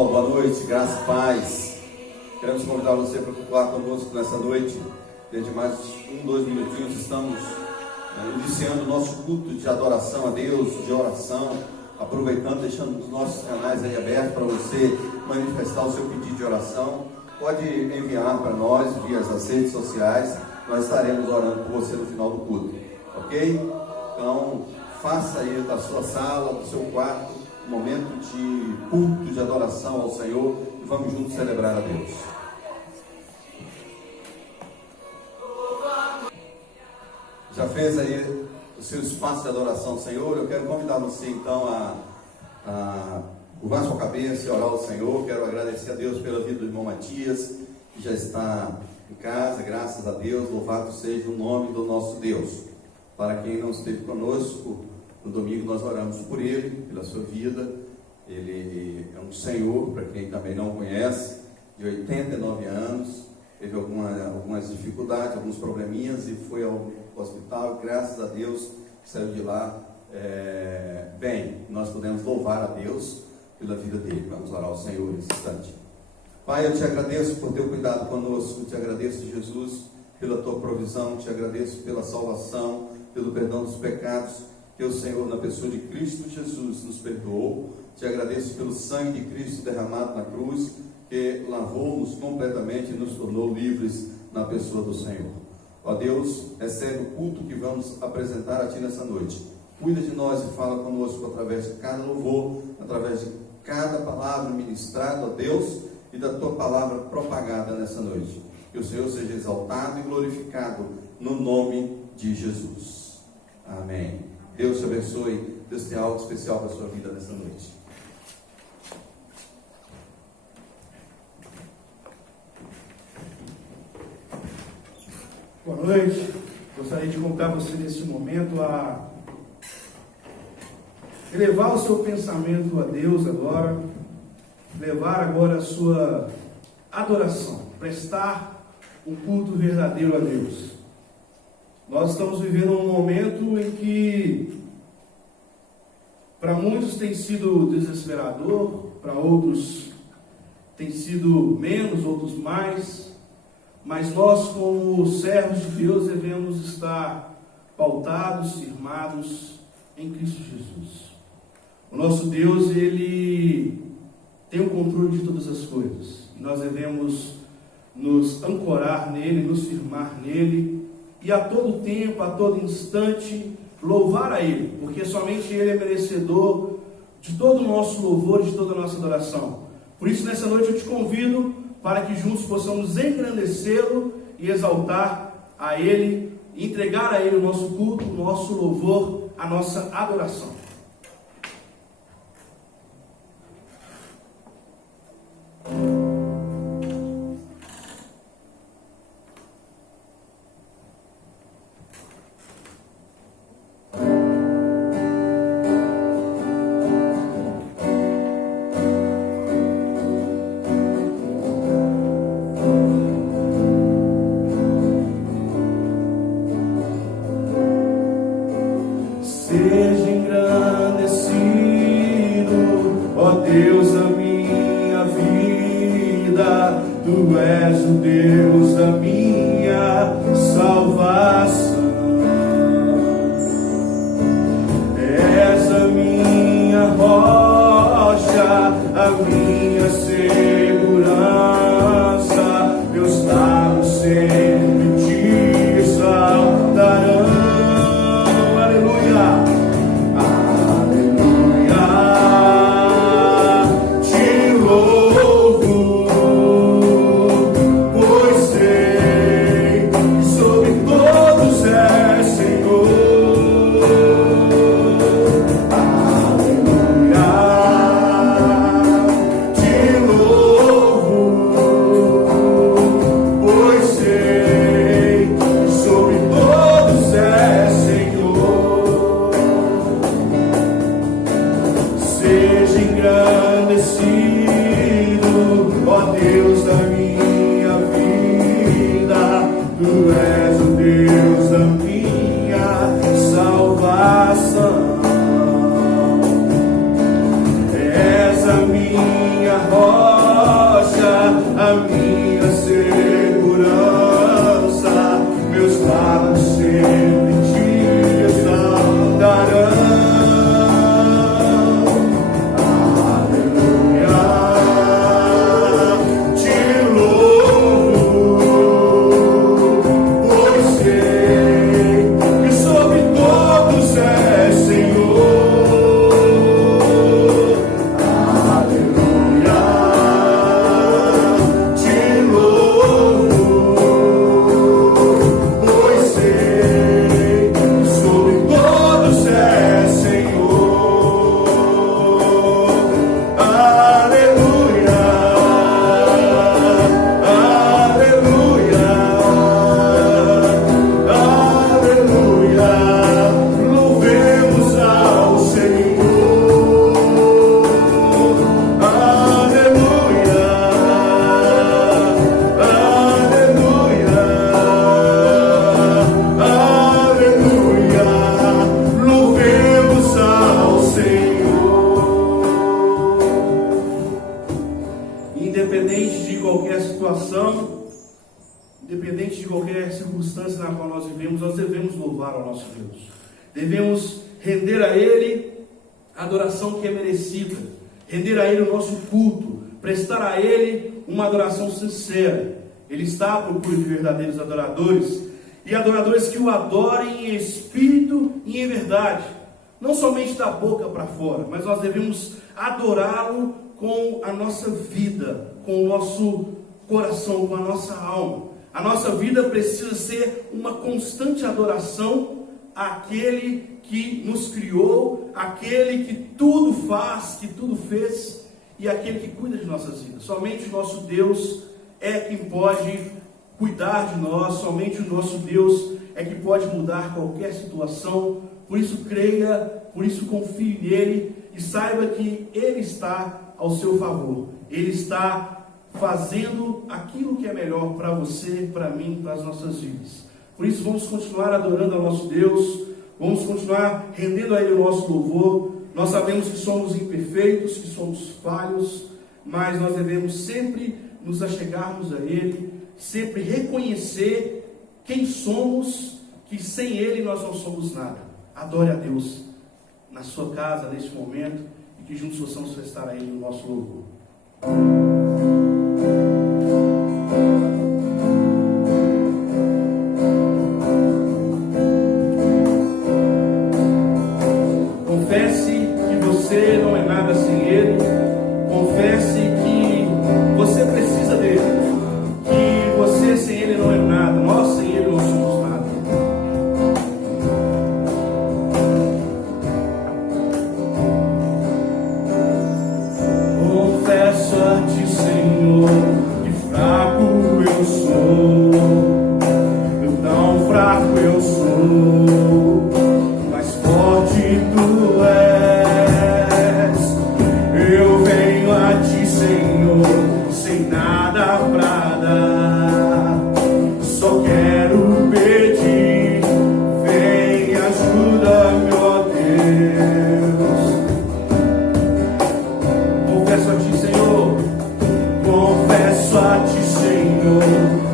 Pessoal, boa noite, graça e paz. Queremos convidar você para cultuar conosco nessa noite. Desde mais 2 minutinhos estamos iniciando o nosso culto de adoração a Deus, de oração, aproveitando, deixando os nossos canais aí abertos para você manifestar o seu pedido de oração. Pode enviar para nós via as redes sociais, nós estaremos orando por você no final do culto, ok? Então, faça aí da sua sala, do seu quarto, um momento de culto, de adoração ao Senhor, e vamos juntos celebrar a Deus. Já fez aí o seu espaço de adoração ao Senhor? Eu quero convidar você então a curvar sua cabeça e orar ao Senhor. Quero agradecer a Deus pela vida do irmão Matias, que já está em casa, graças a Deus. Louvado seja o nome do nosso Deus. Para quem não esteve conosco no domingo, nós oramos por ele, pela sua vida. Ele é um senhor, para quem também não conhece, de 89 anos, teve algumas dificuldades, alguns probleminhas e foi ao hospital. Graças a Deus saiu de lá bem. Nós podemos louvar a Deus pela vida dele. Vamos orar ao Senhor nesse instante. Pai, eu te agradeço por teu cuidado conosco, te agradeço, Jesus, pela tua provisão, te agradeço pela salvação, pelo perdão dos pecados que o Senhor, na pessoa de Cristo Jesus, nos perdoou. Te agradeço pelo sangue de Cristo derramado na cruz, que lavou-nos completamente e nos tornou livres na pessoa do Senhor. Ó Deus, recebe o culto que vamos apresentar a Ti nessa noite. Cuida de nós e fala conosco através de cada louvor, através de cada palavra ministrada, ó Deus, e da Tua palavra propagada nessa noite. Que o Senhor seja exaltado e glorificado no nome de Jesus. Amém. Deus te abençoe. Deus tem algo especial para a sua vida nessa noite. Boa noite. Gostaria de convidar você nesse momento a elevar o seu pensamento a Deus agora, levar agora a sua adoração, prestar um culto verdadeiro a Deus. Nós estamos vivendo um momento em que para muitos tem sido desesperador, para outros tem sido menos, outros mais, mas nós, como servos de Deus, devemos estar pautados, firmados em Cristo Jesus. O nosso Deus, Ele tem o controle de todas as coisas, e nós devemos nos ancorar nele, nos firmar nele, e a todo tempo, a todo instante, louvar a Ele, porque somente Ele é merecedor de todo o nosso louvor, de toda a nossa adoração. Por isso, nessa noite eu te convido para que juntos possamos engrandecê-lo e exaltar a Ele, entregar a Ele o nosso culto, o nosso louvor, a nossa adoração. És a minha rocha. circunstância na qual nós vivemos, nós devemos louvar ao nosso Deus. Devemos render a Ele a adoração que é merecida, render a Ele o nosso culto, prestar a Ele uma adoração sincera. Ele está à procura de verdadeiros adoradores, e adoradores que o adorem em espírito e em verdade, não somente da boca para fora, mas nós devemos adorá-lo com a nossa vida, com o nosso coração, com a nossa alma. A nossa vida precisa ser uma constante adoração àquele que nos criou, àquele que tudo faz, que tudo fez, e aquele que cuida de nossas vidas. Somente o nosso Deus é quem pode cuidar de nós, somente o nosso Deus é que pode mudar qualquer situação. Por isso creia, por isso confie nele e saiba que Ele está ao seu favor. Ele está fazendo aquilo que é melhor para você, para mim, para as nossas vidas. Por isso vamos continuar adorando ao nosso Deus, vamos continuar rendendo a Ele o nosso louvor. Nós sabemos que somos imperfeitos, que somos falhos, mas nós devemos sempre nos achegarmos a Ele, sempre reconhecer quem somos, que sem Ele nós não somos nada. Adore a Deus na sua casa, neste momento, e que juntos possamos prestar a Ele o nosso louvor. Confesse que você não é nada sem Ele. Confesse que você precisa dele. Que você sem Ele não é nada. Nós sem Ele não somos nada. Confesso a Ti, Senhor, que fraco eu sou. Tão fraco eu sou, mas forte Tu és. Eu venho a Ti, Senhor, sem nada pra dar. Só quero pedir, vem, ajuda-me, ó Deus. Confesso a Ti, Senhor, confesso a Ti, Senhor,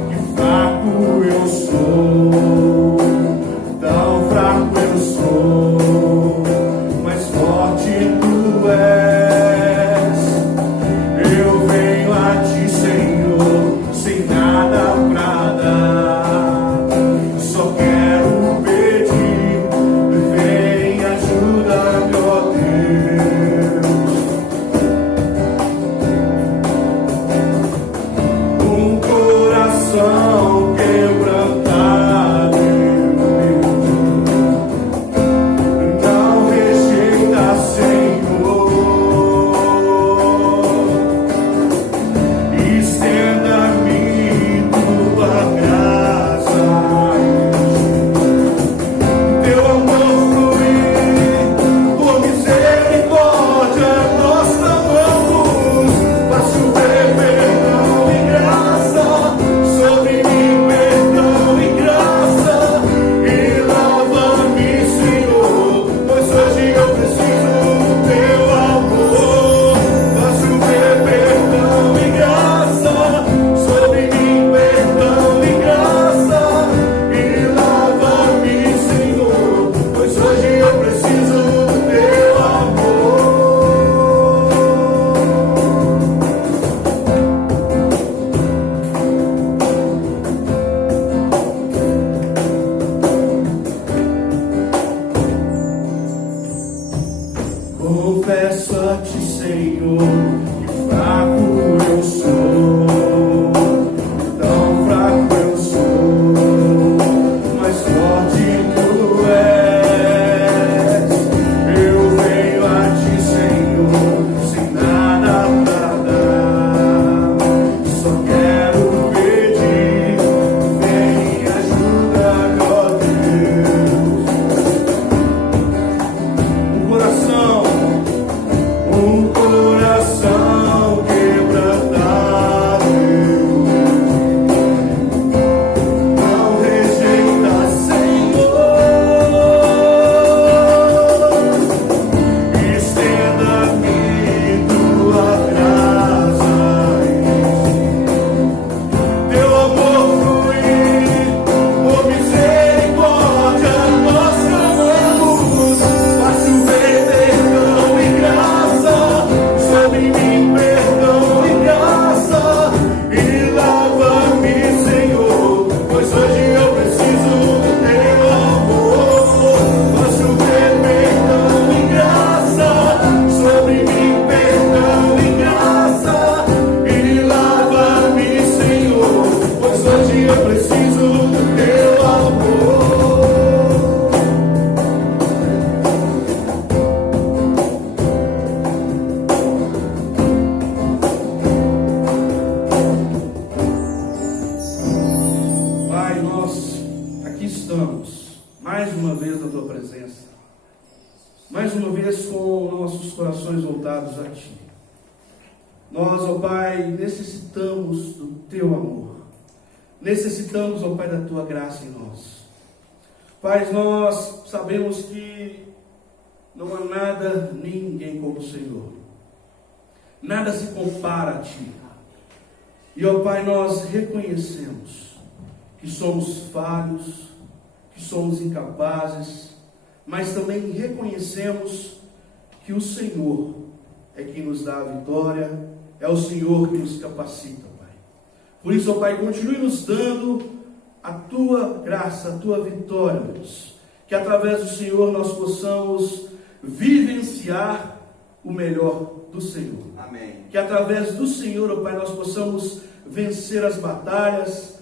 que fraco eu sou, tão fraco eu sou, mas forte Tu és. Eu venho a Ti, Senhor, sem nada pra dar. Só quero pedir, vem, ajuda-me, ó Deus. Um coração quebrantado, não rejeita, Senhor. Estenda-me Tua graça, Teu amor fluir, Tua misericórdia nós clamamos. Faz chover perdão e graça sobre mim, perdão e graça, e lava-me, Senhor, pois hoje eu preciso do Teu amor. Faz chover perdão e graça sobre mim, perdão e graça, e lava-me, Senhor, pois hoje eu preciso do Teu amor. Confesso a Ti, Senhor, que fraco eu sou, tão fraco eu sou, mas forte Tu és. Eu venho a Ti, Senhor, sem nada pra dar. Só quero pedir, vem, ajuda-me, ó Deus. Um coração quebrantado. mais uma vez com nossos corações voltados a Ti. Nós, ó Pai, necessitamos do Teu amor. Necessitamos, ó Pai, da Tua graça em nós. Pai, nós sabemos que não há nada, ninguém como o Senhor. Nada se compara a Ti. E, ó Pai, nós reconhecemos que somos falhos, que somos incapazes, mas também reconhecemos que o Senhor é quem nos dá a vitória, é o Senhor que nos capacita, Pai. Por isso, ó Pai, continue nos dando a Tua graça, a Tua vitória, Deus. Que através do Senhor nós possamos vivenciar o melhor do Senhor. Amém. Que através do Senhor, ó Pai, nós possamos vencer as batalhas,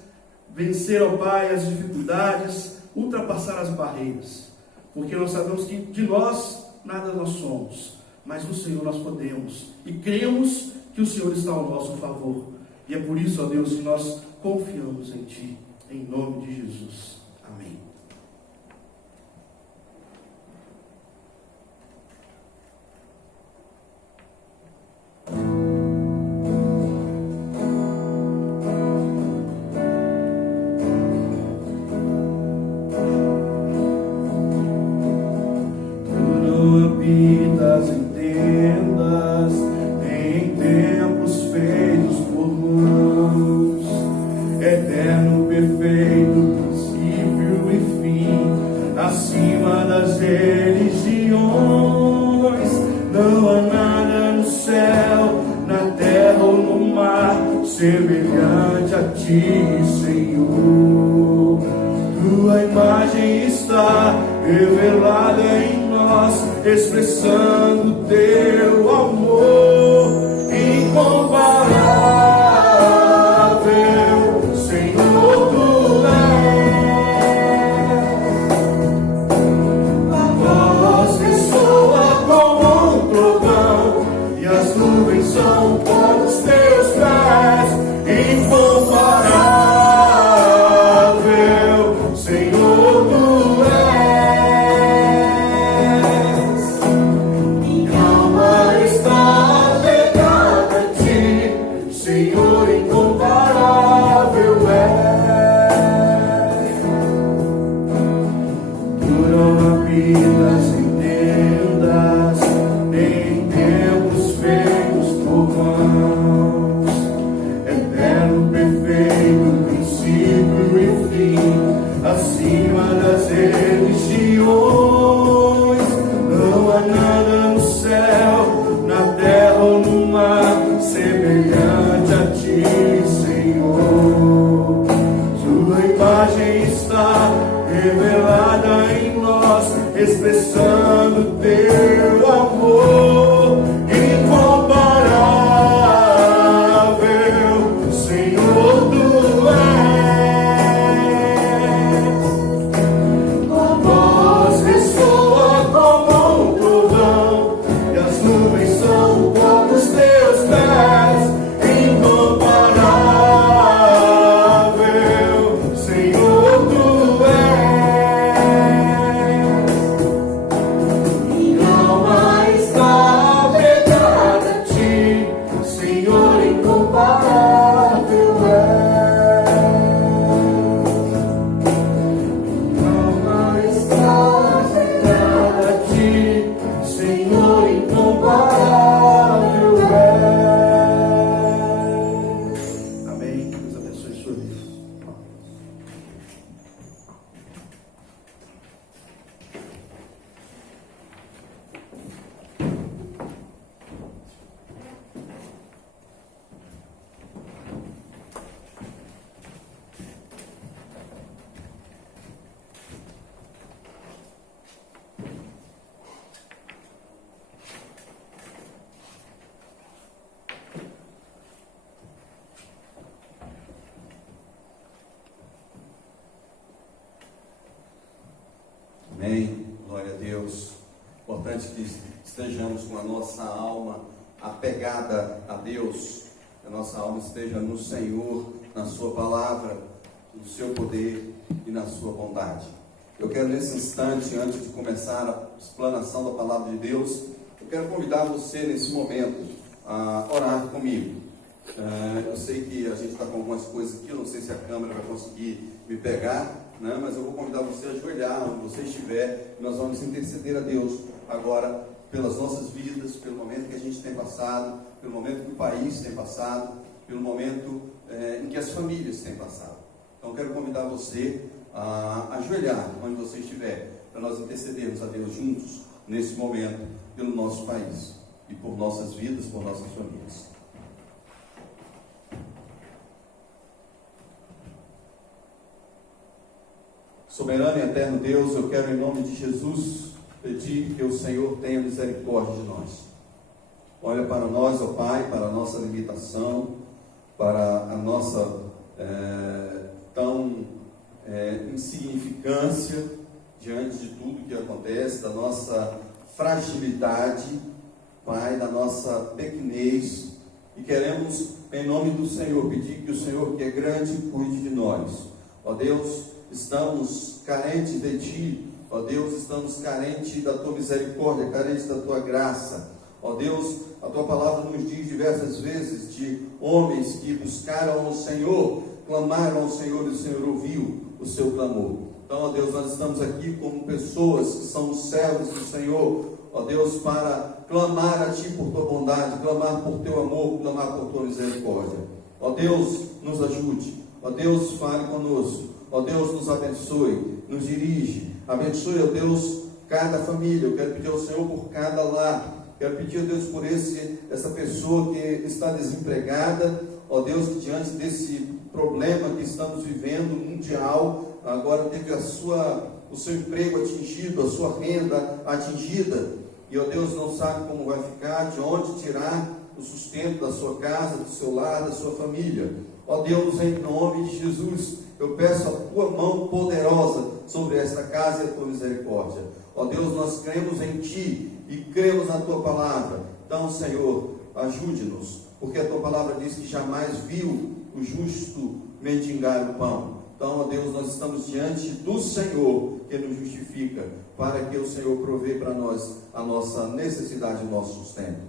vencer, ó Pai, as dificuldades, ultrapassar as barreiras. Porque nós sabemos que de nós nada nós somos, mas no Senhor nós podemos. E cremos que o Senhor está ao nosso favor. E é por isso, ó Deus, que nós confiamos em Ti, em nome de Jesus. Amém. Habitas em tendas, em templos feitos por mãos, eterno, perfeito, princípio e fim, acima das religiões. Não há nada no céu, na terra ou no mar, semelhante a Ti, Senhor. Tua imagem está revelada em nós, expressando Teu amor incomparável. Senhor, Tu és. A voz ressoa como um trovão, e as nuvens são como os Teus pés. Incomparável, Senhor, Tu és. Revelada em nós, expressando Teu amor incomparável. Senhor, Tu és. A voz ressoa como um trovão, e as nuvens são como os Teus pés. Incomparável, Senhor, Tu és. Amém, glória a Deus. Importante que estejamos com a nossa alma apegada a Deus, que a nossa alma esteja no Senhor, na Sua palavra, no Seu poder e na Sua bondade. Eu quero nesse instante, antes de começar a explanação da palavra de Deus, eu quero convidar você nesse momento a orar comigo. Eu sei que a gente está com algumas coisas aqui, eu não sei se a câmera vai conseguir me pegar, né? Mas eu vou convidar você a ajoelhar onde você estiver. Nós vamos interceder a Deus agora pelas nossas vidas, pelo momento que a gente tem passado, pelo momento que o país tem passado, pelo momento em que as famílias têm passado. Então eu quero convidar você a ajoelhar onde você estiver, para nós intercedermos a Deus juntos nesse momento pelo nosso país e por nossas vidas, por nossas famílias. Soberano e eterno Deus, eu quero em nome de Jesus pedir que o Senhor tenha misericórdia de nós. Olha para nós, ó Pai, para a nossa limitação, para a nossa insignificância diante de tudo que acontece, da nossa fragilidade, Pai, da nossa pequenez, e queremos, em nome do Senhor, pedir que o Senhor, que é grande, cuide de nós. Ó Deus, estamos carentes de Ti, ó Deus, estamos carentes da Tua misericórdia, carentes da Tua graça. Ó Deus, a Tua palavra nos diz diversas vezes de homens que buscaram o Senhor, clamaram ao Senhor e o Senhor ouviu o seu clamor. Então, ó Deus, nós estamos aqui como pessoas que somos servos do Senhor, ó Deus, para clamar a Ti por Tua bondade, clamar por Teu amor, clamar por Tua misericórdia. Ó Deus, nos ajude, ó Deus, fale conosco, ó Deus, nos abençoe, nos dirige, abençoe, ó Deus, cada família. Eu quero pedir ao Senhor por cada lar, quero pedir a Deus por essa pessoa que está desempregada, ó Deus, que diante desse problema que estamos vivendo mundial, agora teve o seu emprego atingido, a sua renda atingida, e ó Deus, não sabe como vai ficar, de onde tirar o sustento da sua casa, do seu lar, da sua família. Ó Deus, em nome de Jesus, eu peço a Tua mão poderosa sobre esta casa e a Tua misericórdia. Ó Deus, nós cremos em Ti e cremos na Tua palavra. Então, Senhor, ajude-nos, porque a Tua palavra diz que jamais viu o justo mendigar o pão. Então, ó Deus, nós estamos diante do Senhor, que nos justifica, para que o Senhor provê para nós a nossa necessidade, o nosso sustento.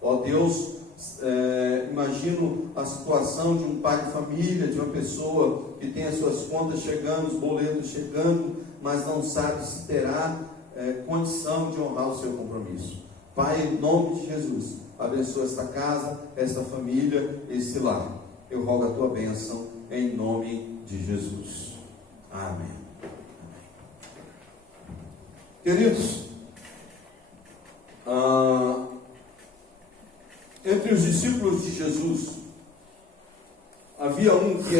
Ó Deus, imagino a situação de um pai de família, de uma pessoa que tem as suas contas chegando, os boletos chegando, mas não sabe se terá condição de honrar o seu compromisso. Pai, em nome de Jesus, abençoa esta casa, esta família, esse lar. Eu rogo a Tua bênção em nome de Jesus. Amém. Queridos, entre os discípulos de Jesus, havia um que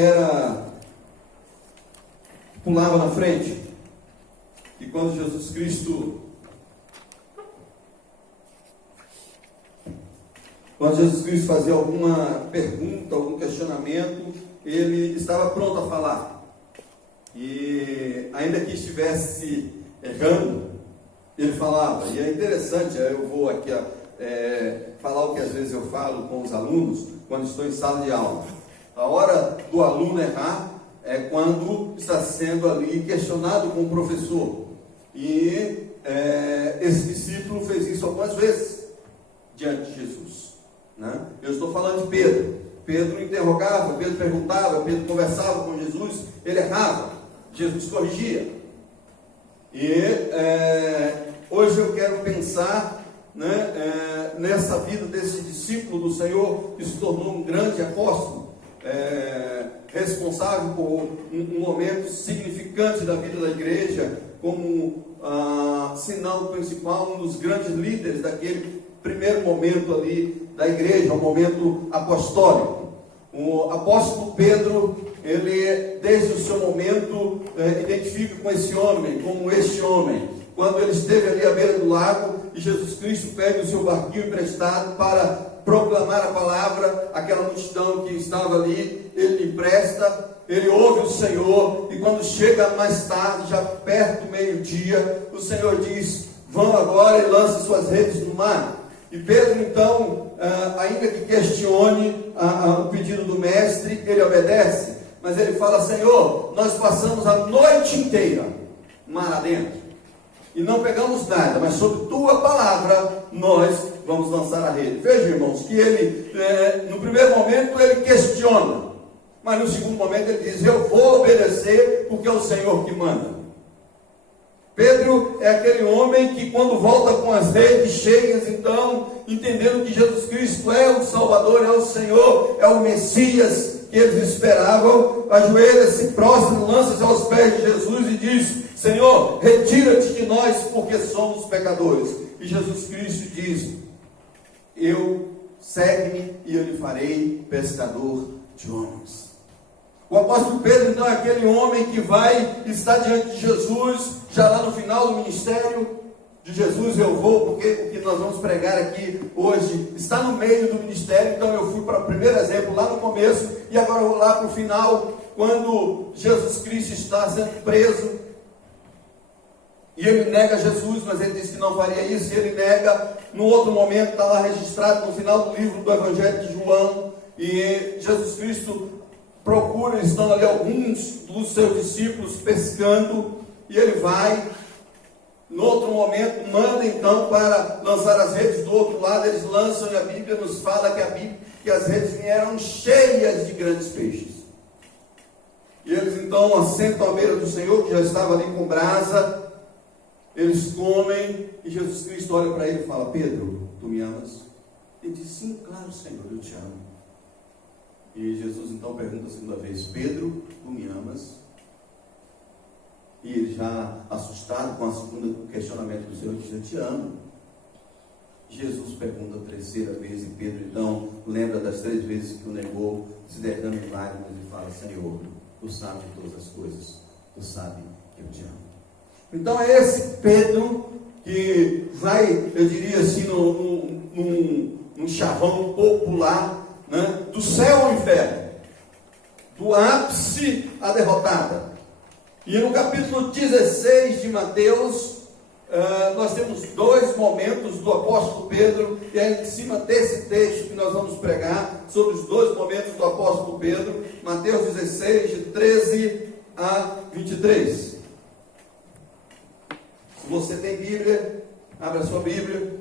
pulava na frente, e quando Jesus Cristo fazia alguma pergunta, algum questionamento, ele estava pronto a falar, e ainda que estivesse errando, ele falava. E é interessante, eu vou aqui falar o que às vezes eu falo com os alunos quando estou em sala de aula. A hora do aluno errar é quando está sendo ali questionado com o professor. E esse discípulo fez isso algumas vezes diante de Jesus, né? Eu estou falando de Pedro. Pedro interrogava, Pedro perguntava, Pedro conversava com Jesus, ele errava, Jesus corrigia. E hoje eu quero pensar, né, nessa vida desse discípulo do Senhor, que se tornou um grande apóstolo, responsável por um momento significante da vida da igreja, como sinal principal, um dos grandes líderes daquele primeiro momento ali da igreja, um momento apostólico. O apóstolo Pedro, ele desde o seu momento identifica com esse homem, como este homem, quando ele esteve ali à beira do lago e Jesus Cristo pega o seu barquinho emprestado para proclamar a palavra, aquela multidão que estava ali, ele empresta, ele ouve o Senhor, e quando chega mais tarde, já perto do meio-dia, o Senhor diz: vão agora e lancem suas redes no mar. E Pedro então, ainda que questione o pedido do mestre, ele obedece, mas ele fala: Senhor, nós passamos a noite inteira mar adentro, e não pegamos nada, mas sobre tua palavra nós vamos lançar a rede. Veja, irmãos, que ele, no primeiro momento, ele questiona, mas no segundo momento ele diz: eu vou obedecer, porque é o Senhor que manda. Pedro é aquele homem que, quando volta com as redes cheias, então, entendendo que Jesus Cristo é o Salvador, é o Senhor, é o Messias que eles esperavam, ajoelha-se, prostra, lança-se aos pés de Jesus e diz: Senhor, retira-te de nós, porque somos pecadores. E Jesus Cristo diz: segue-me e eu lhe farei pescador de homens. O apóstolo Pedro, então, é aquele homem que vai estar diante de Jesus, já lá no final do ministério de Jesus. Eu vou, porque o que nós vamos pregar aqui hoje está no meio do ministério. Então eu fui para o primeiro exemplo lá no começo, e agora eu vou lá para o final, quando Jesus Cristo está sendo preso, e ele nega Jesus, mas ele disse que não faria isso, e ele nega. No outro momento, está lá registrado no final do livro do Evangelho de João, e Jesus Cristo procura, estão ali alguns dos seus discípulos pescando, e ele vai, no outro momento, manda então para lançar as redes do outro lado. Eles lançam, e a Bíblia nos fala que as redes vieram cheias de grandes peixes. E eles então assentam à beira do Senhor, que já estava ali com brasa, eles comem, e Jesus Cristo olha para ele e fala: Pedro, tu me amas? Ele diz: sim, claro, Senhor, eu te amo. E Jesus então pergunta a segunda vez: Pedro, tu me amas? E ele, já assustado com o segundo questionamento do Senhor, diz: eu te amo. Jesus pergunta a terceira vez, e Pedro então lembra das 3 vezes que o negou, se derrama em lágrimas e fala: Senhor, tu sabes de todas as coisas, tu sabes que eu te amo. Então é esse Pedro que vai, eu diria assim, num chavão popular, né, do céu ao inferno, do ápice à derrotada. E no capítulo 16 de Mateus, nós temos 2 momentos do apóstolo Pedro, e é em cima desse texto que nós vamos pregar, sobre os 2 momentos do apóstolo Pedro. Mateus 16, de 13 a 23. Se você tem Bíblia, abra a sua Bíblia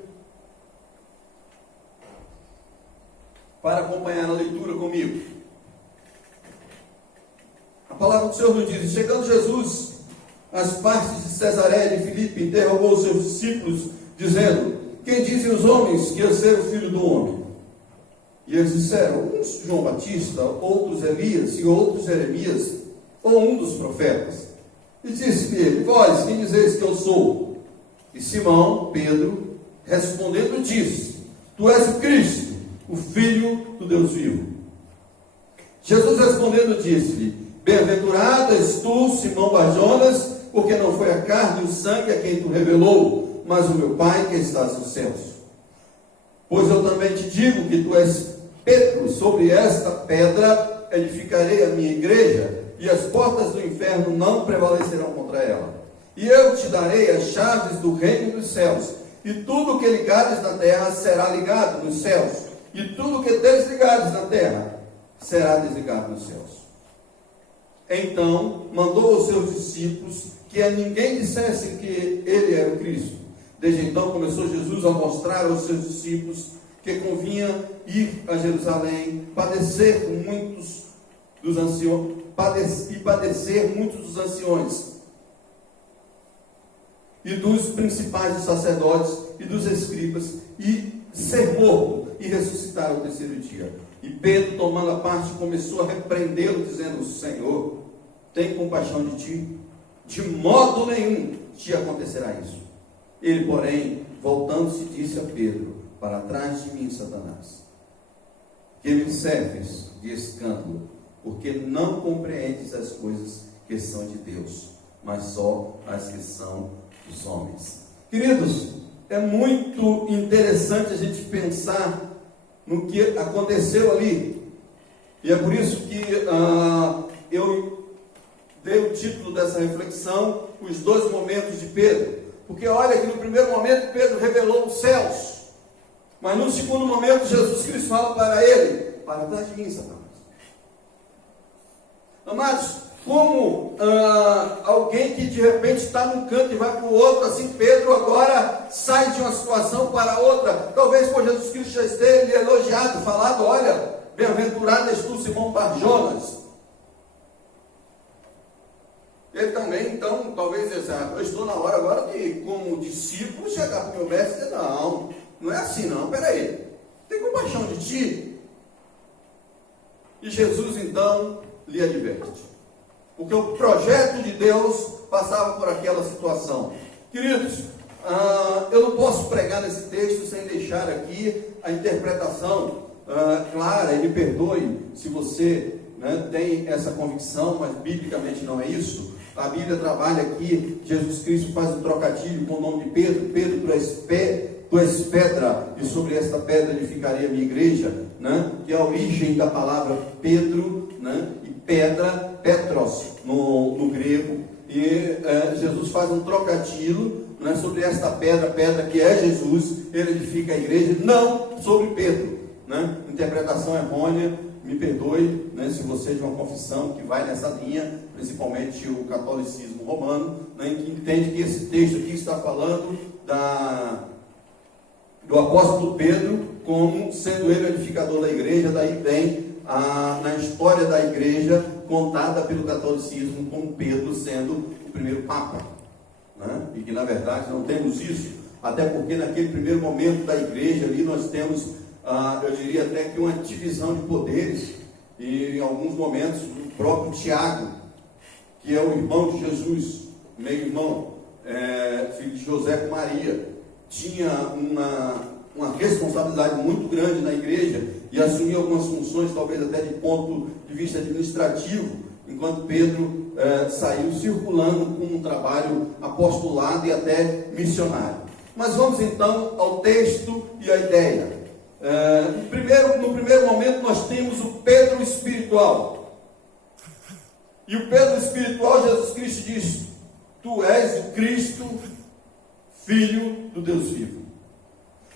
para acompanhar a leitura comigo. A palavra do Senhor nos diz: chegando Jesus às partes de Cesareia de Filipe, interrogou os seus discípulos, dizendo: quem dizem os homens que eu ser o Filho do Homem? E eles disseram: uns João Batista, outros Elias, e outros Jeremias, ou um dos profetas. E disse-lhe ele: vós, quem dizeis que eu sou? E Simão Pedro, respondendo, disse: tu és o Cristo, o Filho do Deus vivo. Jesus respondendo disse-lhe: bem-aventurado és tu, Simão Barjonas, porque não foi a carne e o sangue a quem tu revelou, mas o meu Pai que estás nos céus. Pois eu também te digo que tu és Pedro, sobre esta pedra edificarei a minha igreja, e as portas do inferno não prevalecerão contra ela. E eu te darei as chaves do reino dos céus, e tudo que ligares na terra será ligado nos céus, e tudo que desligares na terra será desligado nos céus. Então mandou aos seus discípulos que a ninguém dissessem que ele era o Cristo. Desde então começou Jesus a mostrar aos seus discípulos que convinha ir a Jerusalém, padecer muitos dos anciões e dos principais dos sacerdotes e dos escribas, e ser morto e ressuscitar ao 3º dia. E Pedro, tomando a parte, começou a repreendê-lo, dizendo: Senhor, tem compaixão de ti, de modo nenhum te acontecerá isso. Ele, porém, voltando-se, disse a Pedro: para trás de mim, Satanás, que me serves de escândalo, porque não compreendes as coisas que são de Deus, mas só as que são dos homens. Queridos, é muito interessante a gente pensar no que aconteceu ali, e é por isso que eu dei o título dessa reflexão: os 2 momentos de Pedro. Porque olha que no primeiro momento Pedro revelou os céus, mas no segundo momento Jesus Cristo fala para ele: para trás de mim, Satanás. Amados, como alguém que de repente está num canto e vai para o outro, assim Pedro agora sai de uma situação para outra. Talvez por Jesus Cristo já esteja elogiado, falado: olha, bem-aventurado és tu, Simão Bar-Jonas. Ele também, então, talvez eu estou na hora agora de, como discípulo, chegar para o meu mestre e dizer: não é assim não, peraí, tem compaixão de ti. E Jesus então lhe adverte, porque o projeto de Deus passava por aquela situação. Queridos, eu não posso pregar nesse texto sem deixar aqui a interpretação clara. E me perdoe se você tem essa convicção, mas biblicamente não é isso. A Bíblia trabalha aqui, Jesus Cristo faz um trocadilho com o nome de Pedro. Pedro, tu és pedra, e sobre esta pedra edificarei a minha igreja, que é a origem da palavra Pedro, e pedra, Petros, no grego. E Jesus faz um trocadilho sobre esta pedra que é Jesus. Ele edifica a igreja, não sobre Pedro. Interpretação errônea, me perdoe se você é de uma confissão que vai nessa linha, principalmente o catolicismo romano, que entende que esse texto aqui está falando do apóstolo Pedro como sendo ele o edificador da igreja. Daí vem na história da igreja contada pelo catolicismo como Pedro sendo o primeiro papa, e que na verdade não temos isso, até porque naquele primeiro momento da igreja ali nós temos, eu diria até que uma divisão de poderes, e em alguns momentos o próprio Tiago, que é o irmão de Jesus, meio-irmão, filho de José com Maria, tinha uma responsabilidade muito grande na igreja e assumia algumas funções, talvez até de ponto de vista administrativo, enquanto Pedro saiu circulando com um trabalho apostolado e até missionário. Mas vamos então ao texto e à ideia. No primeiro momento nós temos o Pedro espiritual. E o Pedro espiritual, Jesus Cristo diz: tu és o Cristo, Filho do Deus vivo.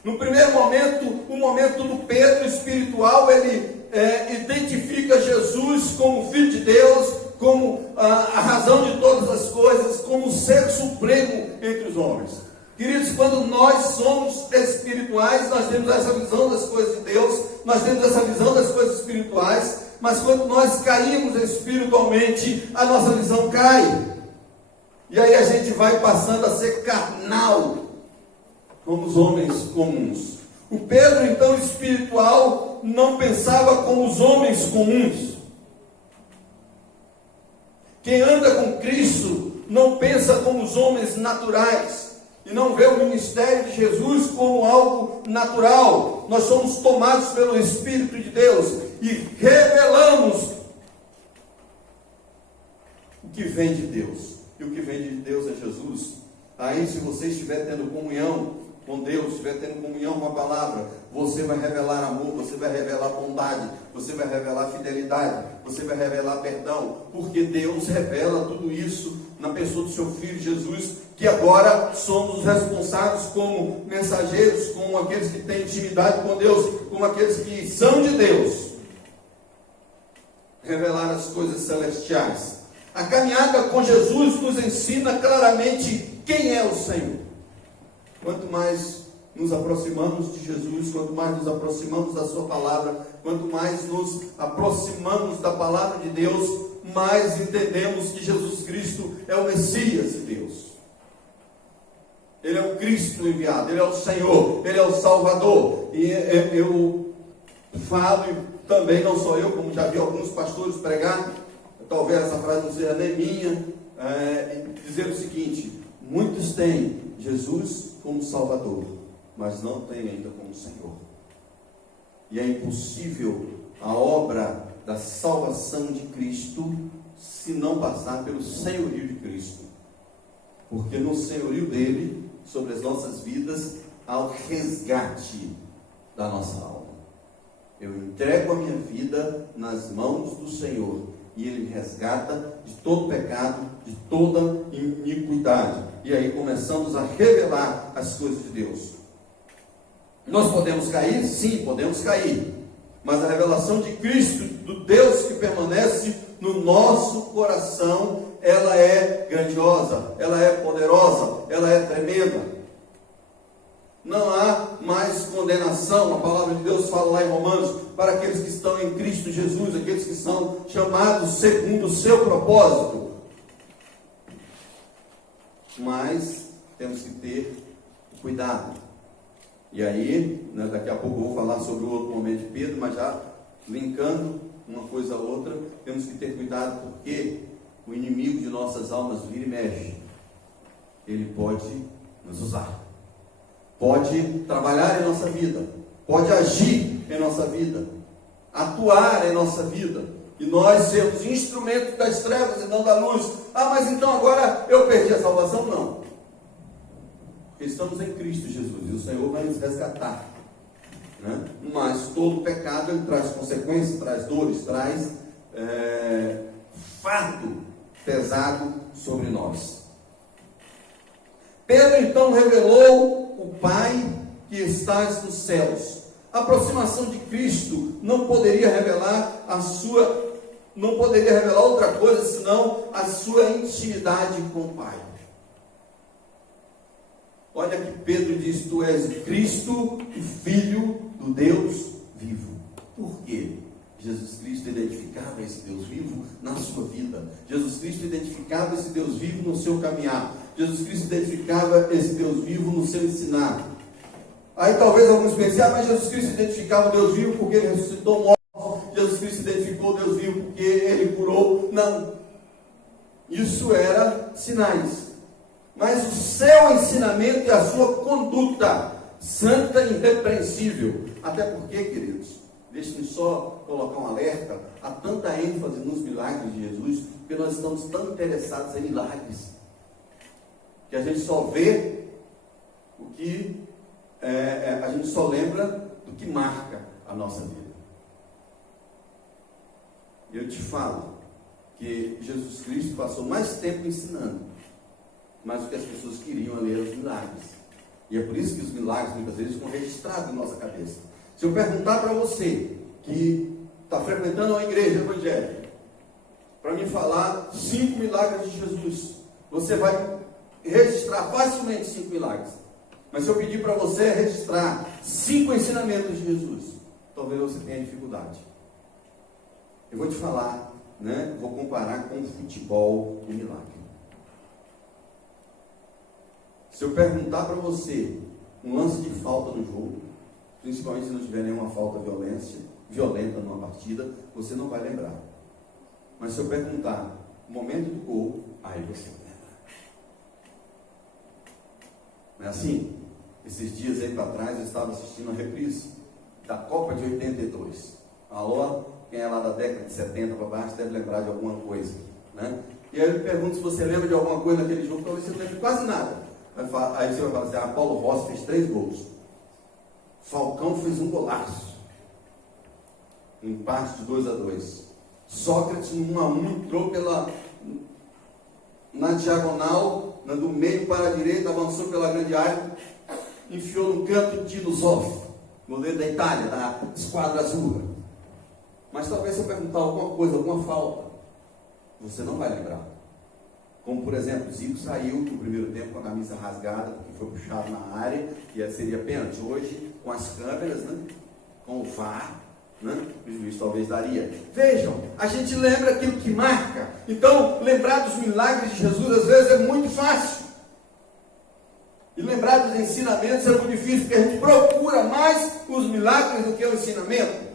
No primeiro momento, o momento do Pedro espiritual, ele identifica Jesus como Filho de Deus, como a razão de todas as coisas, como o ser supremo entre os homens. Queridos, quando nós somos espirituais, nós temos essa visão das coisas de Deus, nós temos essa visão das coisas espirituais, mas quando nós caímos espiritualmente, a nossa visão cai. E aí a gente vai passando a ser carnal, como os homens comuns. O Pedro, então, espiritual, não pensava como os homens comuns. Quem anda com Cristo não pensa como os homens naturais. E não vê o ministério de Jesus como algo natural. Nós somos tomados pelo Espírito de Deus e revelamos o que vem de Deus. E o que vem de Deus é Jesus. Aí, se você estiver tendo comunhão com Deus, estiver tendo comunhão com a palavra, você vai revelar amor, você vai revelar bondade, você vai revelar fidelidade, você vai revelar perdão, porque Deus revela tudo isso na pessoa do seu Filho Jesus, que agora somos os responsáveis como mensageiros, como aqueles que têm intimidade com Deus, como aqueles que são de Deus, revelar as coisas celestiais. A caminhada com Jesus nos ensina claramente quem é o Senhor. Quanto mais nos aproximamos de Jesus, quanto mais nos aproximamos da sua palavra, quanto mais nos aproximamos da palavra de Deus, mais entendemos que Jesus Cristo é o Messias de Deus. Ele é o Cristo enviado, Ele é o Senhor, Ele é o Salvador. E eu falo, e também não só eu, como já vi alguns pastores pregar, talvez essa frase não seja nem minha, dizer o seguinte: muitos têm Jesus como Salvador, mas não têm ainda como Senhor. E é impossível a obra da salvação de Cristo se não passar pelo senhorio de Cristo, porque no senhorio dele sobre as nossas vidas há o resgate da nossa alma. Eu entrego a minha vida nas mãos do Senhor e Ele me resgata de todo pecado, de toda iniquidade. E aí começamos a revelar as coisas de Deus. Nós podemos cair? Sim, podemos cair. Mas a revelação de Cristo, do Deus que permanece no nosso coração, ela é grandiosa, ela é poderosa, ela é tremenda. Não há mais condenação. A palavra de Deus fala lá em Romanos, para aqueles que estão em Cristo Jesus, aqueles que são chamados segundo o seu propósito. Mas temos que ter cuidado. E aí, né, daqui a pouco eu vou falar sobre o outro momento de Pedro, mas já linkando uma coisa a outra, temos que ter cuidado, porque o inimigo de nossas almas vira e mexe. Ele pode nos usar, pode trabalhar em nossa vida, pode agir em nossa vida, atuar em nossa vida, e nós sermos instrumentos das trevas e não da luz. Ah, mas então agora eu perdi a salvação? Não, porque estamos em Cristo Jesus, e o Senhor vai nos resgatar, né? Mas todo pecado, ele traz consequências, traz dores, traz fardo pesado sobre nós. Pedro então revelou o Pai que estás nos céus. A aproximação de Cristo não poderia revelar outra coisa senão a sua intimidade com o Pai. Olha que Pedro diz: tu és Cristo, o Filho do Deus vivo. Por quê? Jesus Cristo identificava esse Deus vivo na sua vida. Jesus Cristo identificava esse Deus vivo no seu caminhar. Jesus Cristo identificava esse Deus vivo no seu ensinar. Aí talvez alguns pensem: ah, mas Jesus Cristo identificava o Deus vivo porque ele ressuscitou mortos. Jesus Cristo identificou o Deus vivo porque ele curou. Não. Isso era sinais. Mas o seu ensinamento e a sua conduta santa e irrepreensível. Até porque, queridos, deixe-me só colocar um alerta: há tanta ênfase nos milagres de Jesus, porque nós estamos tão interessados em milagres, que a gente só vê o que a gente só lembra do que marca a nossa vida. E eu te falo que Jesus Cristo passou mais tempo ensinando, mas o que as pessoas queriam ali eram os milagres. E é por isso que os milagres muitas vezes ficam registrados em nossa cabeça. Se eu perguntar para você que está frequentando uma igreja evangélica, para me falar 5 milagres de Jesus, você vai registrar facilmente 5 milagres. Mas se eu pedir para você registrar 5 ensinamentos de Jesus, talvez você tenha dificuldade. Eu vou te falar, né? Vou comparar com o futebol e milagre. Se eu perguntar para você um lance de falta no jogo, principalmente se não tiver nenhuma falta violenta numa partida, você não vai lembrar. Mas se eu perguntar o momento do gol, aí você lembra. Não é assim? Esses dias aí para trás eu estava assistindo a reprise da Copa de 82. Alô? Quem é lá da década de 70 para baixo deve lembrar de alguma coisa, né? E aí eu pergunto se você lembra de alguma coisa naquele jogo. Talvez você não lembre quase nada. Aí você vai falar assim: Paulo Rossi fez 3 gols, Falcão fez um golaço, um empate de 2-2, Sócrates 1-1, entrou na diagonal, do meio para a direita, avançou pela grande área, enfiou no canto de Tino Zoff, goleiro da Itália, da esquadra azul. Mas talvez se eu perguntar alguma coisa, alguma falta, você não vai lembrar. Como por exemplo, Zico saiu no primeiro tempo com a camisa rasgada, porque foi puxado na área, e seria pênalti. Hoje, com as câmeras, né, com o VAR, né, o juiz talvez daria. Vejam, a gente lembra aquilo que marca. Então, lembrar dos milagres de Jesus às vezes é muito fácil. E lembrar dos ensinamentos é muito difícil, porque a gente procura mais os milagres do que o ensinamento.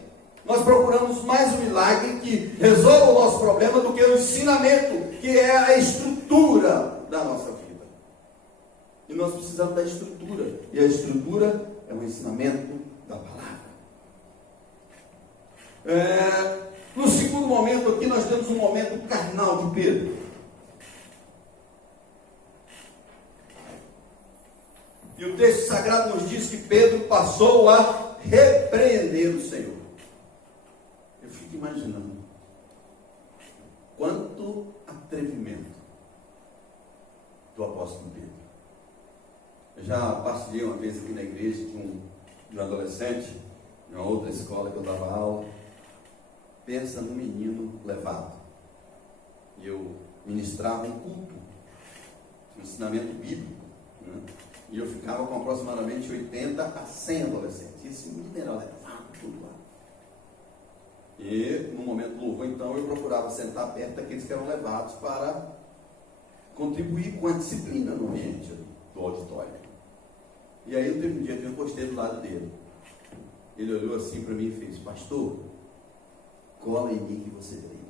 Nós procuramos mais o milagre que resolva o nosso problema do que o ensinamento, que é a estrutura da nossa vida. E nós precisamos da estrutura. E a estrutura é o ensinamento da palavra. No segundo momento aqui, nós temos um momento carnal de Pedro. E o texto sagrado nos diz que Pedro passou a repreender o Senhor. Eu fico imaginando quanto atrevimento do apóstolo Pedro. Eu já partilhei uma vez aqui na igreja de um adolescente, em uma outra escola que eu dava aula. Pensa num menino levado. eu ministrava um culto, um ensinamento bíblico, né? E eu ficava com aproximadamente 80 a 100 adolescentes. Isso muito geral, né? Tudo lá. E no momento do louvor, então, eu procurava sentar perto daqueles que eram levados para contribuir com a disciplina no ambiente do auditório. E aí teve um dia que eu encostei do lado dele. Ele olhou assim para mim e fez: pastor, cola em mim que você brilha.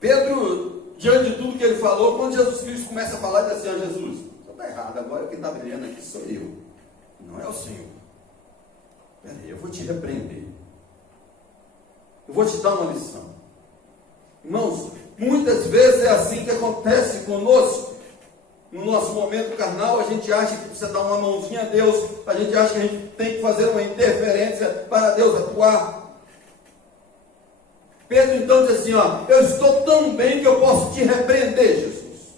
Pedro, diante de tudo que ele falou, quando Jesus Cristo começa a falar, ele diz assim: ó, Jesus, você está errado, agora quem está brilhando aqui sou eu, não é o Senhor. Peraí, eu vou te repreender, eu vou te dar uma lição. Irmãos, muitas vezes é assim que acontece conosco. No nosso momento carnal, a gente acha que precisa dar uma mãozinha a Deus, a gente acha que a gente tem que fazer uma interferência para Deus atuar. Pedro então diz assim: ó, eu estou tão bem que eu posso te repreender, Jesus.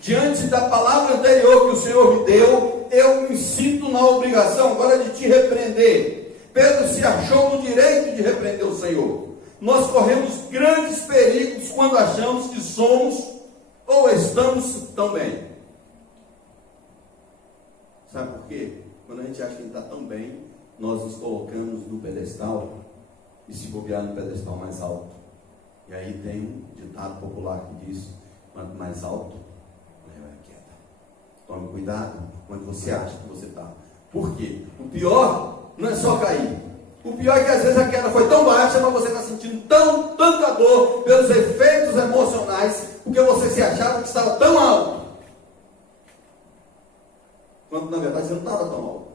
Diante da palavra anterior que o Senhor me deu, eu me sinto na obrigação agora de te repreender. Pedro se achou no direito de repreender o Senhor. Nós corremos grandes perigos quando achamos que somos ou estamos tão bem. Sabe por quê? Quando a gente acha que está tão bem, nós nos colocamos no pedestal, e se bobear no pedestal mais alto. E aí tem um ditado popular que diz: quanto mais alto, maior é a queda. Tome cuidado quando você acha que você está. Por quê? O pior não é só cair. O pior é que às vezes a queda foi tão baixa, mas você está sentindo tanta dor pelos efeitos emocionais, porque você se achava que estava tão alto, quando na verdade você não estava tão alto.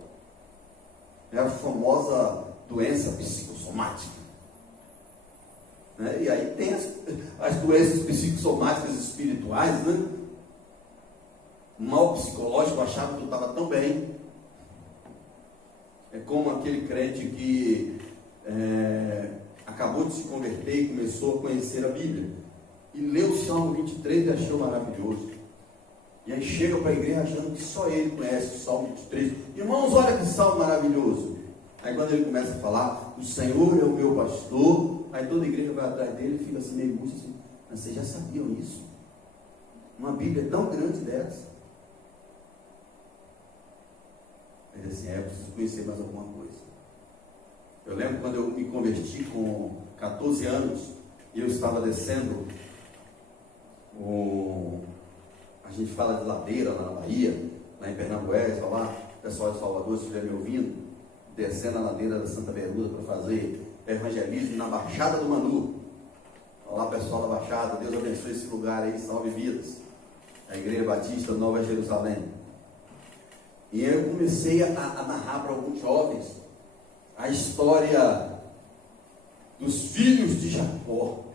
É a famosa doença psicossomática, né? E aí tem as doenças psicossomáticas espirituais, né? O mal psicológico achava que eu estava tão bem. É como aquele crente que acabou de se converter e começou a conhecer a Bíblia, e leu o Salmo 23 e achou maravilhoso. E aí chega para a igreja achando que só ele conhece o Salmo 23. Irmãos, olha que salmo maravilhoso. Aí quando ele começa a falar: o Senhor é o meu pastor, aí toda a igreja vai atrás dele e fica assim meio músico assim: mas vocês já sabiam isso? Uma Bíblia tão grande dessa? Ele diz assim: eu preciso conhecer mais alguma coisa. Eu lembro quando eu me converti com 14 anos, e eu estava descendo a gente fala de ladeira lá na Bahia, lá em Pernambués, lá, o pessoal de Salvador, se estiver me ouvindo, descendo a ladeira da Santa Bermuda para fazer evangelismo na Baixada do Manu. Olá, pessoal da Baixada, Deus abençoe esse lugar aí, salve vidas. A Igreja Batista Nova Jerusalém. E eu comecei a narrar para alguns jovens a história dos filhos de Jacó.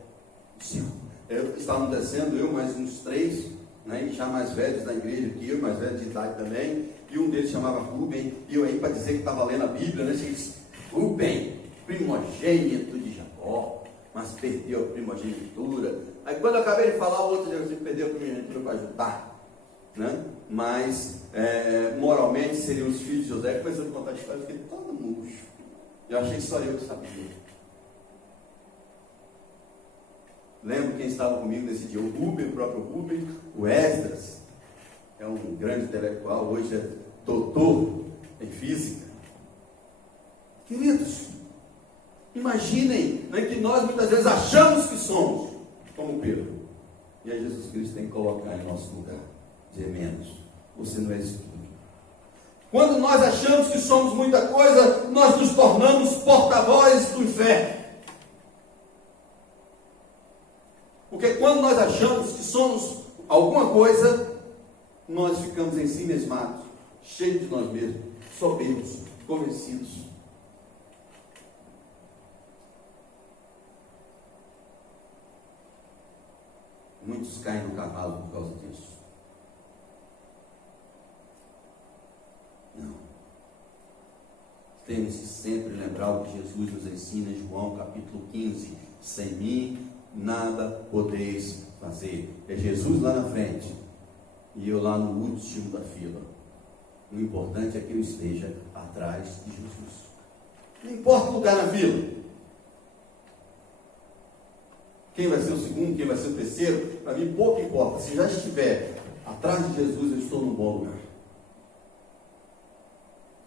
Estávamos descendo, eu mais uns 3, né, e já mais velhos da igreja que eu, mais velhos de idade também, e um deles chamava Rubem, e eu aí para dizer que estava lendo a Bíblia, né, disse: Rubem, primogênito de Jacó, mas perdeu a primogenitura. Aí quando eu acabei de falar, o outro disse: você perdeu a primogenitura para Judá, né? Mas moralmente seriam os filhos de José. Começando a contar a história, eu fiquei todo murcho. Eu achei que só eu que sabia. Lembro quem estava comigo nesse dia: o Rubem, o próprio Rubem, o Esdras, é um grande intelectual, hoje é doutor em física. Queridos, imaginem, né, que nós muitas vezes achamos que somos como Pedro, e aí Jesus Cristo tem que colocar em nosso lugar, dizer: menos, você não é isso tudo. Quando nós achamos que somos muita coisa, nós nos tornamos porta-voz do inferno. Porque quando nós achamos que somos alguma coisa, nós ficamos em si mesmados, cheios de nós mesmos, soberbos, convencidos. Muitos caem no cavalo por causa disso. Não. Temos que sempre lembrar o que Jesus nos ensina em João capítulo 15: sem mim nada podeis fazer. É Jesus lá na frente e eu lá no último da fila. O importante é que eu esteja atrás de Jesus. Não importa o lugar na fila. Quem vai ser o segundo, quem vai ser o terceiro, para mim pouco importa. Se já estiver atrás de Jesus, eu estou num bom lugar.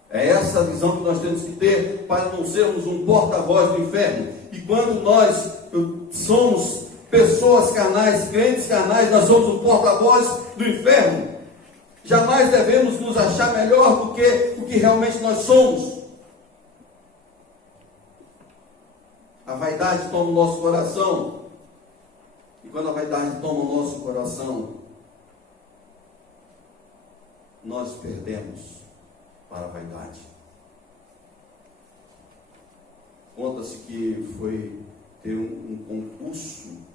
É essa a visão que nós temos que ter para não sermos um porta-voz do inferno. E quando nós somos pessoas carnais, crentes carnais, nós somos um porta-voz do inferno. Jamais devemos nos achar melhor do que o que realmente nós somos. A vaidade toma o nosso coração. E quando a vaidade toma o nosso coração, nós perdemos para a vaidade. Conta-se que foi ter um concurso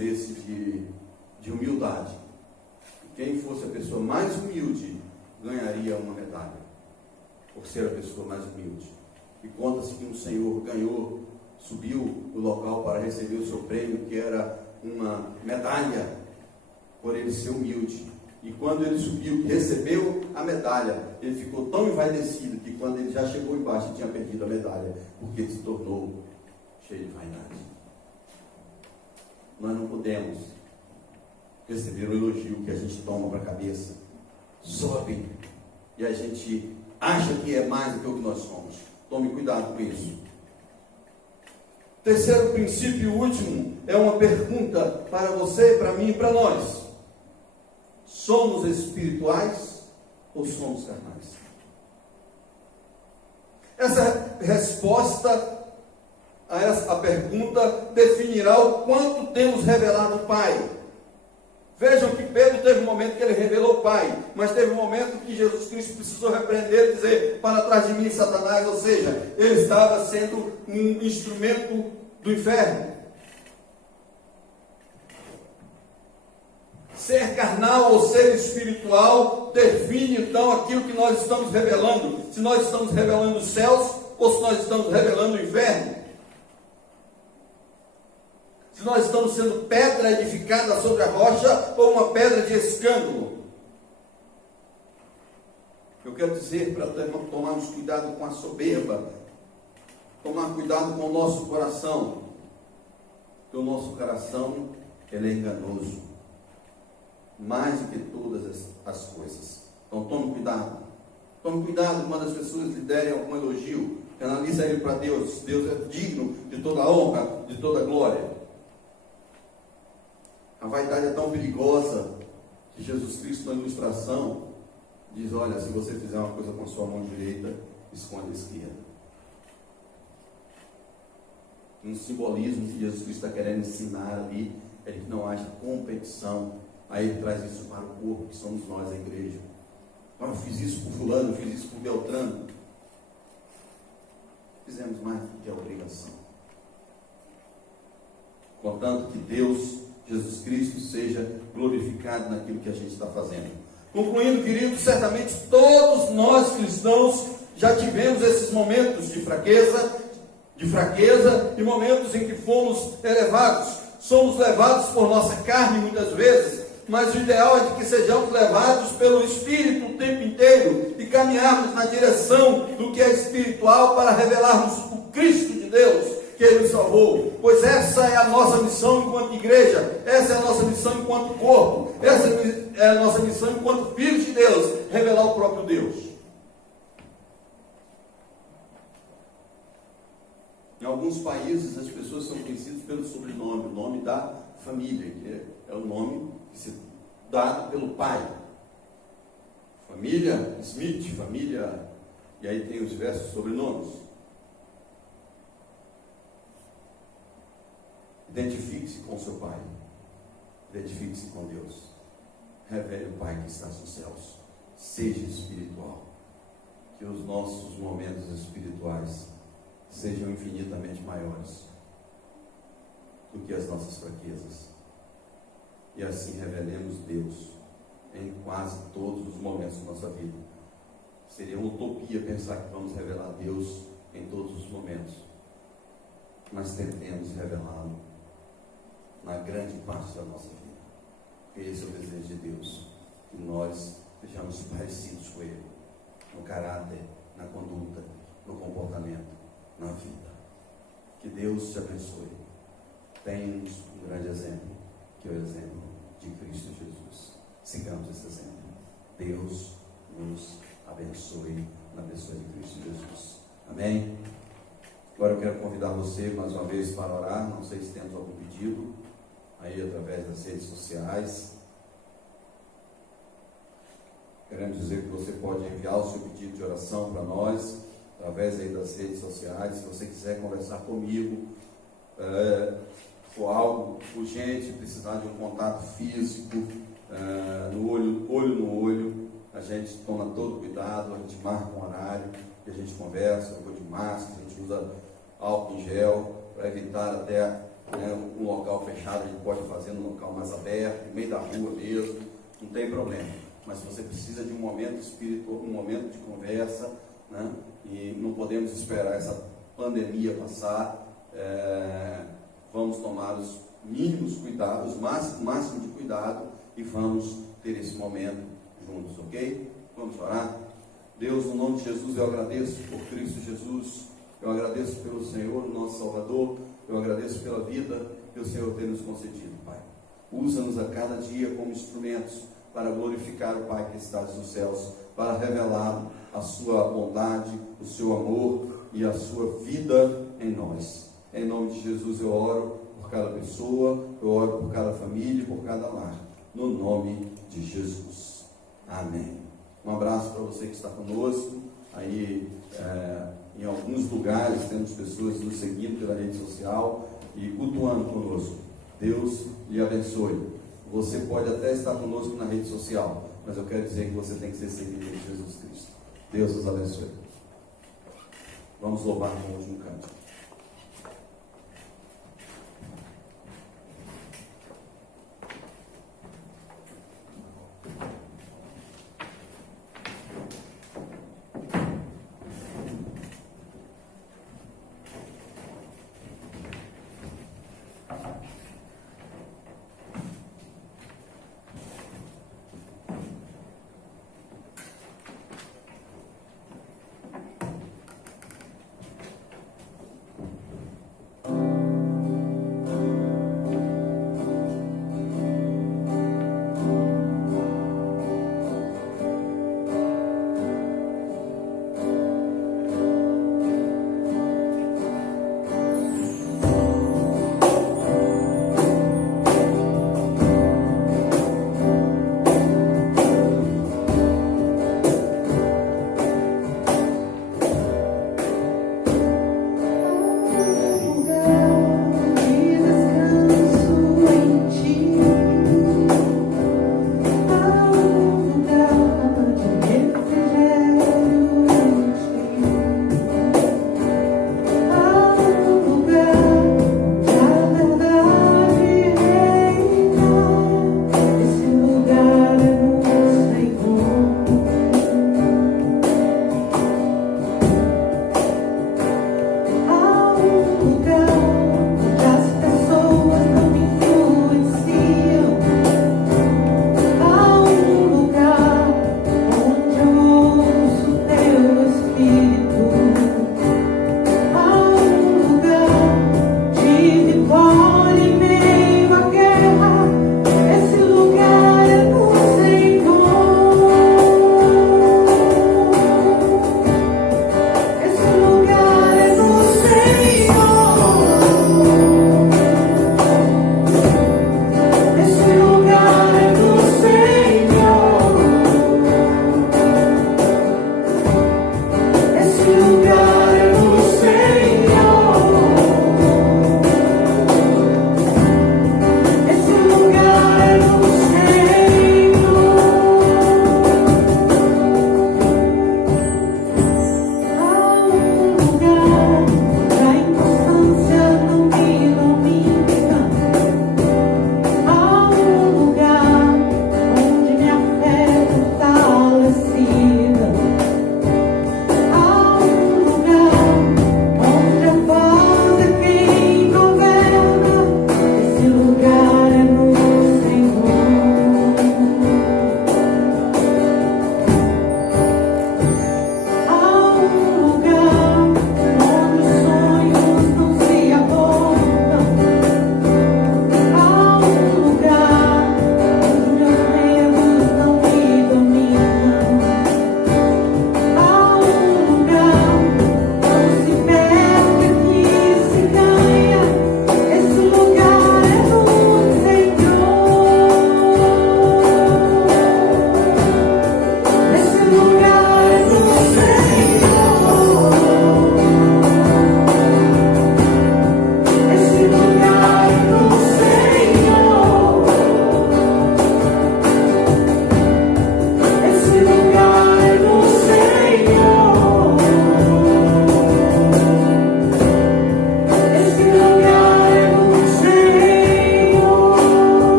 esse de humildade. Quem fosse a pessoa mais humilde ganharia uma medalha, por ser a pessoa mais humilde. E conta-se que um senhor subiu o local para receber o seu prêmio, que era uma medalha, por ele ser humilde. E quando ele subiu, recebeu a medalha, ele ficou tão envaidecido que quando ele já chegou embaixo, tinha perdido a medalha, porque ele se tornou cheio de vaidade. Nós não podemos receber o elogio que a gente toma para a cabeça, sobe, e a gente acha que é mais do que o que nós somos. Tome cuidado com isso. Terceiro princípio e último, é uma pergunta para você, para mim e para nós. Somos espirituais ou somos carnais? Essa resposta a essa pergunta definirá o quanto temos revelado o Pai. Vejam que Pedro teve um momento que ele revelou o Pai, mas teve um momento que Jesus Cristo precisou repreender e dizer: para trás de mim, Satanás. Ou seja, ele estava sendo um instrumento do inferno. Ser carnal ou ser espiritual define então aquilo que nós estamos revelando. Se nós estamos revelando os céus ou se nós estamos revelando o inferno. Se nós estamos sendo pedra edificada sobre a rocha ou uma pedra de escândalo. Eu quero dizer para tomarmos cuidado com a soberba, tomar cuidado com o nosso coração, porque o nosso coração, ele é enganoso, mais do que todas as coisas. Então tome cuidado. Tome cuidado quando as pessoas lhe derem algum elogio, analisa ele para Deus. Deus é digno de toda a honra, de toda a glória. A vaidade é tão perigosa que Jesus Cristo, na ilustração, diz: olha, se você fizer uma coisa com a sua mão direita, esconde a esquerda. Um simbolismo que Jesus Cristo está querendo ensinar ali é que não haja competição. Aí ele traz isso para o corpo, que somos nós, a igreja. Eu fiz isso por fulano, eu fiz isso por Beltrano. Fizemos mais do que a obrigação. Contanto que Deus, Jesus Cristo, seja glorificado naquilo que a gente está fazendo. Concluindo, queridos, certamente todos nós cristãos já tivemos esses momentos de fraqueza e momentos em que fomos elevados. Somos levados por nossa carne muitas vezes, mas o ideal é de que sejamos levados pelo Espírito o tempo inteiro e caminharmos na direção do que é espiritual para revelarmos o Cristo de Deus que Ele nos salvou. Pois essa é a nossa missão enquanto igreja, essa é a nossa missão enquanto corpo, essa é a nossa missão enquanto filhos de Deus, revelar o próprio Deus. Em alguns países as pessoas são conhecidas pelo sobrenome, o nome da família, que é o nome que se dado pelo pai. Família Smith, família, e aí tem os diversos sobrenomes. Identifique-se com seu pai, identifique-se com Deus, revele o Pai que está nos céus, seja espiritual, que os nossos momentos espirituais sejam infinitamente maiores do que as nossas fraquezas, e assim revelemos Deus em quase todos os momentos da nossa vida. Seria uma utopia pensar que vamos revelar Deus em todos os momentos, mas tentemos revelá-lo na grande parte da nossa vida, porque esse é o desejo de Deus, que nós sejamos parecidos com Ele, no caráter, na conduta, no comportamento, na vida. Que Deus te abençoe. temos um grande exemplo, que é o exemplo de Cristo Jesus. Sigamos esse exemplo. Deus nos abençoe na pessoa de Cristo Jesus. Amém? Agora eu quero convidar você mais uma vez para orar. Não sei se temos algum pedido aí através das redes sociais. Queremos dizer que você pode enviar o seu pedido de oração para nós através aí das redes sociais. Se você quiser conversar comigo, for algo urgente, precisar de um contato físico, no olho no olho, a gente toma todo cuidado, a gente marca um horário, que a gente conversa, eu vou de máscara, a gente usa álcool em gel, para evitar até um local fechado, a gente pode fazer num local mais aberto, no meio da rua mesmo, não tem problema. Mas se você precisa de um momento espiritual, um momento de conversa, né, e não podemos esperar essa pandemia passar, vamos tomar os mínimos cuidados, o máximo de cuidado, e vamos ter esse momento juntos, ok? Vamos orar? Deus, no nome de Jesus, eu agradeço por Cristo Jesus, eu agradeço pelo Senhor, nosso Salvador, eu agradeço pela vida que o Senhor tem nos concedido, Pai. Usa-nos a cada dia como instrumentos para glorificar o Pai que está nos céus, para revelar a sua bondade, o seu amor e a sua vida em nós. Em nome de Jesus eu oro por cada pessoa, eu oro por cada família, por cada lar, no nome de Jesus. Amém. Um abraço para você que está conosco. Aí em alguns lugares temos pessoas nos seguindo pela rede social e cultuando conosco. Deus lhe abençoe. Você pode até estar conosco na rede social, mas eu quero dizer que você tem que ser seguidor de Jesus Cristo. Deus os abençoe. Vamos louvar com o último canto.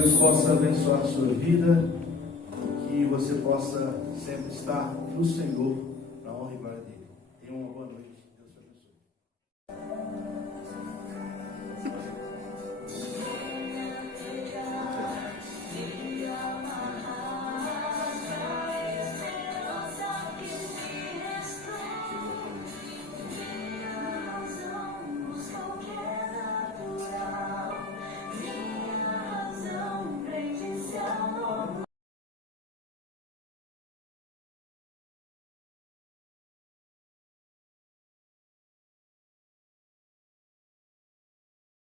Deus possa abençoar a sua vida, que você possa sempre estar no Senhor, na honra e glória dele. Tenha uma boa noite.